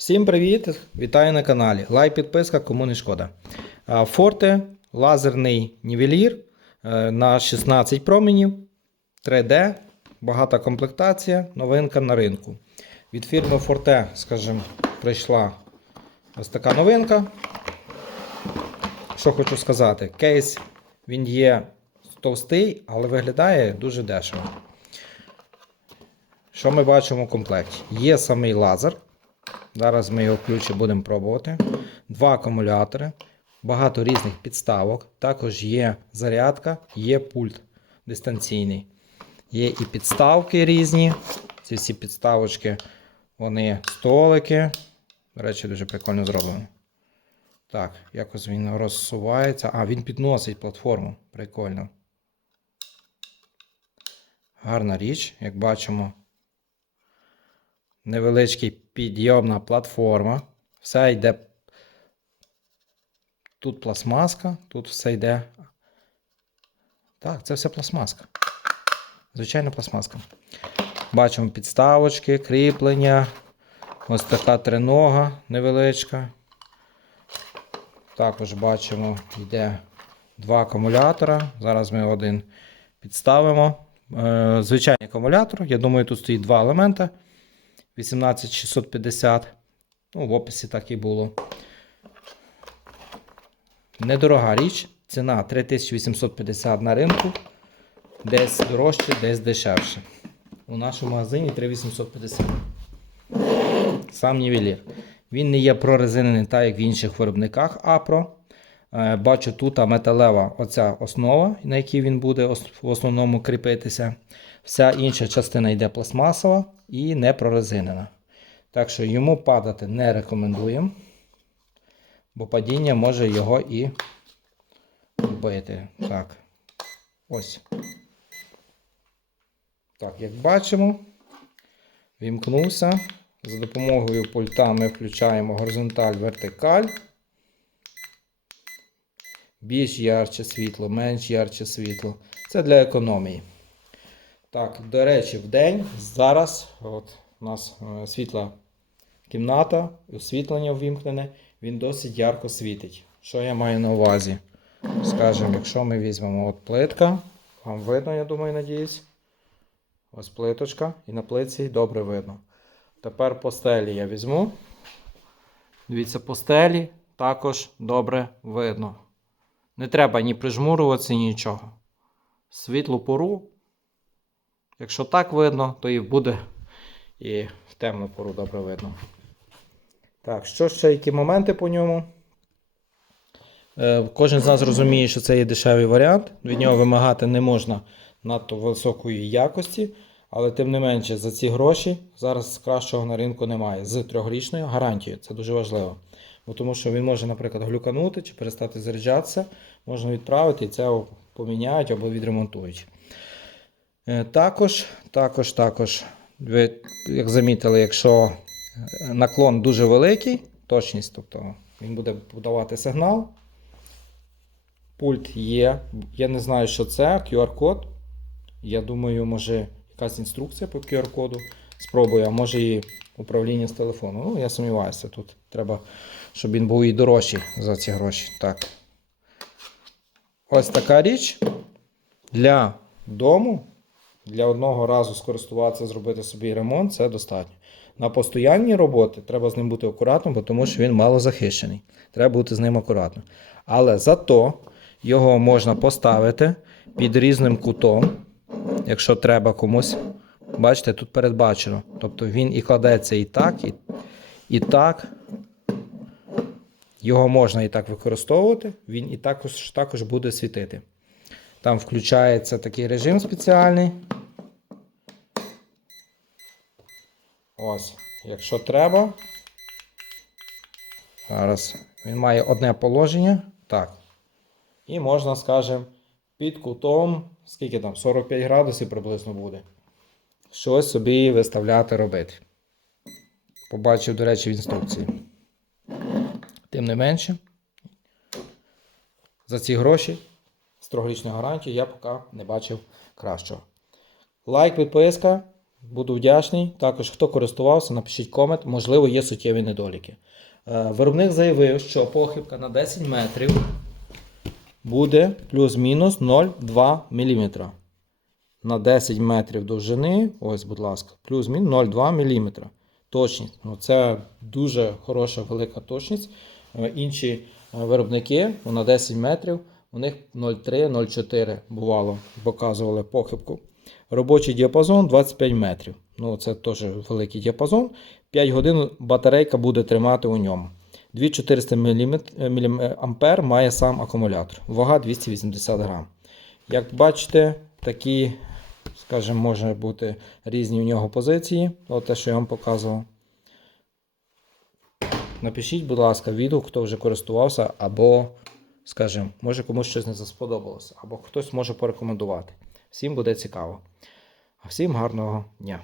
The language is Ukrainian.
Всім привіт! Вітаю на каналі. Лайк, підписка, кому не шкода. Форте, лазерний нівелір е, на 16 променів, 3D, багата комплектація, новинка на ринку. Від фірми Forte, скажімо, прийшла ось така новинка. Що хочу сказати, кейс він є товстий, але виглядає дуже дешево. Що ми бачимо в комплекті? Є самий лазер. Зараз ми його включимо, будемо пробувати. Два акумулятори, багато різних підставок. Також є зарядка, є пульт дистанційний. Є і підставки різні. Ці всі підставочки, вони столики. До речі, дуже прикольно зроблено. Так, якось він розсувається. А, він підносить платформу. Прикольно. Гарна річ, як бачимо. Невеличкий підйомна платформа. Все йде. Тут пластмаска, тут все йде. Так, це все пластмаска. Звичайно, пластмаска. Бачимо підставочки, кріплення. Ось така тринога невеличка. Також бачимо, йде два акумулятора. Зараз ми один підставимо. Е, Звичайний акумулятор. Я думаю, тут стоїть два елемента. 18650. Ну, в описі так і було. Недорога річ. Ціна 3850 на ринку. Десь дорожче, десь дешевше. У нашому магазині 3850. Сам нівелір. Він не є прорезинений, так як в інших виробниках Апро. Е, Бачу тут металева оця основа, на якій він буде в основному кріпитися. Вся інша частина йде пластмасова і не прорезинена. Так що йому падати не рекомендуємо, бо падіння може його і вбити. Так. Ось. Так, як бачимо, вімкнувся. За допомогою пульта ми включаємо горизонталь, вертикаль. Більш ярче світло, менш ярче світло. Це для економії. Так, до речі, в день зараз от, у нас е, світла кімната, освітлення ввімкнене, він досить ярко світить. Що я маю на увазі? Скажемо, якщо ми візьмемо от плитка, вам видно, я думаю, надіюсь. Ось плиточка, і на плитці добре видно. Тепер по стелі я візьму. Дивіться, по стелі також добре видно. Не треба ні прижмурюватися, нічого. Світлу пору. Якщо так видно, то і буде і в темну пору добре видно. Так, що ще які моменти по ньому? Е, Кожен з нас розуміє, що це є дешевий варіант. Від нього вимагати не можна надто високої якості, але тим не менше за ці гроші зараз кращого на ринку немає. З трьохрічною гарантією. Це дуже важливо. Бо тому що він може, наприклад, глюканути чи перестати заряджатися, можна відправити і це поміняють або відремонтують. Е, Також, також, також, ви як замітили, якщо е, наклон дуже великий, точність, тобто він буде подавати сигнал. Пульт є. Я не знаю, що це, QR-код. Я думаю, може якась інструкція по QR-коду. Спробую, а може і управління з телефону. Ну, я сумніваюся, тут треба, щоб він був і дорожчий за ці гроші. Так. Ось така річ для дому. Для одного разу скористуватися, зробити собі ремонт, це достатньо. На постоянні роботи треба з ним бути акуратним, бо тому що він мало захищений. Треба бути з ним акуратним. Але зато його можна поставити під різним кутом, якщо треба комусь. Бачите, тут передбачено. Тобто він і кладеться і так, і, і так. Його можна і так використовувати, він і також, також буде світити. Там включається такий режим спеціальний. Ось, якщо треба. Зараз він має одне положення. Так. І можна, скажімо, під кутом, скільки там, 45 градусів приблизно буде. Щось собі виставляти робити. Побачив, до речі, в інструкції. Тим не менше, за ці гроші з трьохрічної гарантії я поки не бачив кращого. Лайк, підписка. Буду вдячний. Також, хто користувався, напишіть комент, можливо, є суттєві недоліки. Е, Виробник заявив, що похибка на 10 метрів буде плюс-мінус 0,2 мм. На 10 метрів довжини, ось, будь ласка, плюс-мінус 0,2 мм. Точність. Ну, це дуже хороша велика точність. Е, Інші е, виробники ну, на 10 метрів, у них 0,3-0,4 бувало, показували похибку. Робочий діапазон 25 метрів. Ну, це теж великий діапазон. 5 годин батарейка буде тримати у ньому. 2400 мА має сам акумулятор. Вага 280 грам. Як бачите, такі, скажімо, може бути різні у нього позиції. От те, що я вам показував. Напишіть, будь ласка, відгук, хто вже користувався, або, скажімо, може комусь щось не сподобалося, або хтось може порекомендувати. Всім буде цікаво. Всім гарного дня!